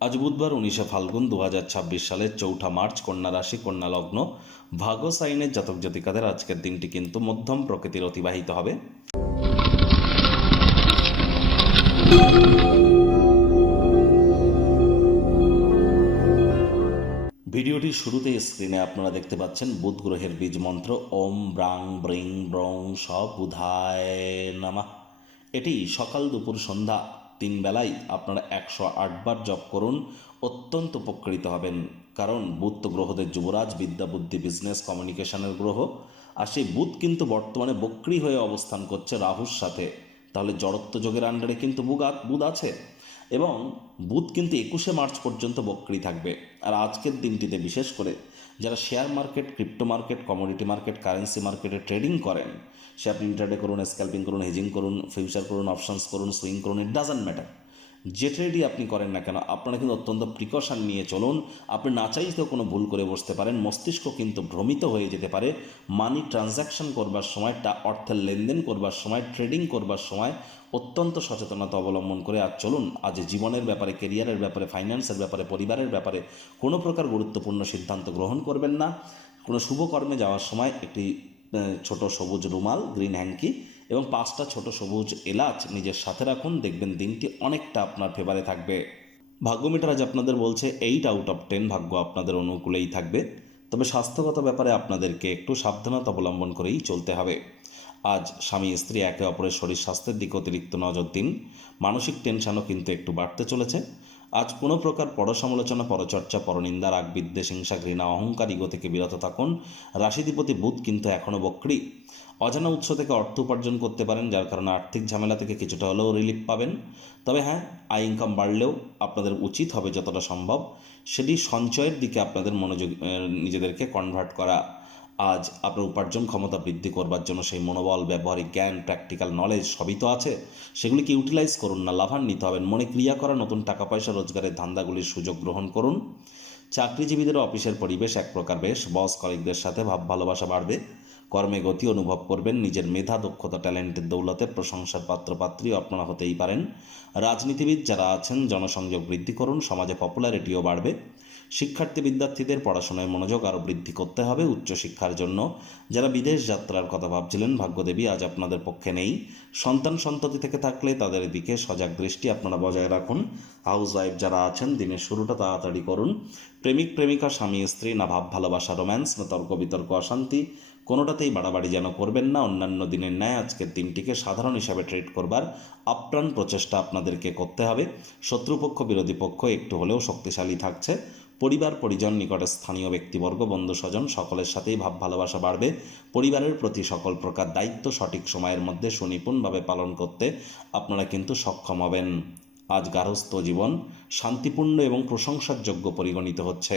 আজ বুধবার 19 ফাল্গুন 2026 সালের 4 মার্চ, কন্যা রাশি, কন্যা লগ্ন, ভাগ্য সাইনের জাতক জাতিকাদের আজকের দিনটি কিন্তু মধ্যম প্রকৃতির অতিবাহিত হবে। ভিডিওটির শুরুতেই স্ক্রিনে আপনারা দেখতে পাচ্ছেন বুধ গ্রহের বীজ মন্ত্র ওম ব্রাং ব্রিং ব্রং স বুধায় নমঃ। এটি সকাল দুপুর সন্ধ্যা 3 বেলায় আপনারা 108 বার জপ করুন, অত্যন্ত উপকৃত হবেন। কারণ বুধ তো গ্রহদের যুবরাজ, বিদ্যা বুদ্ধি বিজনেস কমিউনিকেশনের গ্রহ। আর সেই বুধ কিন্তু বর্তমানে বক্রী হয়ে অবস্থান করছে রাহুর সাথে। তাহলে জড়ত্ব যোগের আন্ডারে কিন্তু বুধ আছে এবং বুধ কিন্তু 21 মার্চ পর্যন্ত বক্রী থাকবে। আর আজকের দিনটিতে বিশেষ করে যারা share market, crypto market, commodity market, currency মার্কেটে ট্রেডিং করেন, সে আপনি ইন্টারডে করুন, স্ক্যাল্পিং করুন, হেজিং করুন, ফিউচার করুন, অপশনস করুন, সুইং করুন, ইট ডাজন্ট ম্যাটার, যে ট্রেডই আপনি করেন না কেন আপনারা কিন্তু অত্যন্ত প্রিকশন নিয়ে চলুন। আপনি না চাইতেও কোনো ভুল করে বসতে পারেন, মস্তিষ্ক কিন্তু ভ্রমিত হয়ে যেতে পারে। মানি ট্রানজ্যাকশন করবার সময়, অর্থের লেনদেন করবার সময়, ট্রেডিং করবার সময় অত্যন্ত সচেতনতা অবলম্বন করে আজ চলুন। আজ জীবনের ব্যাপারে, কেরিয়ারের ব্যাপারে, ফাইন্যান্সের ব্যাপারে, পরিবারের ব্যাপারে কোনো প্রকার গুরুত্বপূর্ণ সিদ্ধান্ত গ্রহণ করবেন না। কোনো শুভ কর্মে যাওয়ার সময় একটি ছোট সবুজ রুমাল, গ্রিন হ্যাঙ্কি এবং 5টা ছোট সবুজ এলাচ নিজের সাথে রাখুন, দেখবেন দিনটি অনেকটা আপনার ফেভারে থাকবে। ভাগ্য মিটার আজ আপনাদের বলছে 8/10 ভাগ্য আপনাদের অনুকূলেই থাকবে। তবে স্বাস্থ্যগত ব্যাপারে আপনাদেরকে একটু সাবধানতা অবলম্বন করেই চলতে হবে। আজ স্বামী স্ত্রী একে অপরের শরীর স্বাস্থ্যের দিকে অতিরিক্ত নজর দিন। মানসিক টেনশনও কিন্তু একটু বাড়তে চলেছে। আজ কোনো প্রকার পরসমালোচনা, পরচর্চা, পরনিন্দা, রাগ, বিদ্বেষ, হিংসা, ঘৃণা, অহংকার, ইগো থেকে বিরত থাকুন। রাশিধিপতি বুধ কিন্তু এখনও বক্রী। অজানা উৎস থেকে অর্থ উপার্জন করতে পারেন, যার কারণে আর্থিক ঝামেলা থেকে কিছুটা হলেও রিলিফ পাবেন। তবে হ্যাঁ, আয় ইনকাম বাড়লেও আপনাদের উচিত হবে যতটা সম্ভব সেটি সঞ্চয়ের দিকে আপনাদের মনোযোগ, নিজেদেরকে কনভার্ট করা। আজ আপনার উপার্জন ক্ষমতা বৃদ্ধি করবার জন্য সেই মনোবল, ব্যবহারিক জ্ঞান, প্র্যাকটিক্যাল নলেজ সবই তো আছে, সেগুলিকে ইউটিলাইজ করুন না, লাভান্বিত হবেন। মনে ক্রিয়া করা, নতুন টাকা পয়সা রোজগারের ধান্দাগুলির সুযোগ গ্রহণ করুন। চাকরিজীবীদের অফিসের পরিবেশ এক প্রকার বেশ, বস কলিগদের সাথে ভাব ভালোবাসা বাড়বে। কর্মে গতি অনুভব করবেন, নিজের মেধা, দক্ষতা, ট্যালেন্টের দৌলতে প্রশংসার পাত্রপাত্রী আপনারা হতেই পারেন। রাজনীতিবিদ যারা আছেন জনসংযোগ বৃদ্ধি করুন, সমাজে পপুলারিটিও বাড়বে। শিক্ষার্থী বিদ্যার্থীদের পড়াশোনায় মনোযোগ আরও বৃদ্ধি করতে হবে উচ্চশিক্ষার জন্য। যারা বিদেশ যাত্রার কথা ভাবছিলেন, ভাগ্যদেবী আজ আপনাদের পক্ষে নেই। সন্তান সন্ততি থেকে থাকলে তাদের দিকে সজাগ দৃষ্টি আপনারা বজায় রাখুন। হাউস ওয়াইফ যারা আছেন দিনের শুরুটা তাড়াতাড়ি করুন। প্রেমিক প্রেমিকা, স্বামী স্ত্রী, না ভাব ভালোবাসা, রোম্যান্স, না তর্ক বিতর্ক, অশান্তি, কোনোটাতেই বাড়াবাড়ি যেন করবেন না। অন্যান্য দিনের ন্যায় আজকের দিনটিকে সাধারণ হিসাবে ট্রিট করবার আপ্রাণ প্রচেষ্টা আপনাদেরকে করতে হবে। শত্রুপক্ষ, বিরোধী পক্ষ একটু হলেও শক্তিশালী থাকছে। পরিবার পরিজন, নিকটে স্থানীয় ব্যক্তিবর্গ, বন্ধু স্বজন সকলের সাথেই ভাব ভালোবাসা বাড়বে। পরিবারের প্রতি সকল প্রকার দায়িত্ব সঠিক সময়ের মধ্যে সুনিপুণভাবে পালন করতে আপনারা কিন্তু সক্ষম হবেন। আজ গার্হস্থ্য জীবন শান্তিপূর্ণ এবং প্রশংসার যোগ্য পরিগণিত হচ্ছে।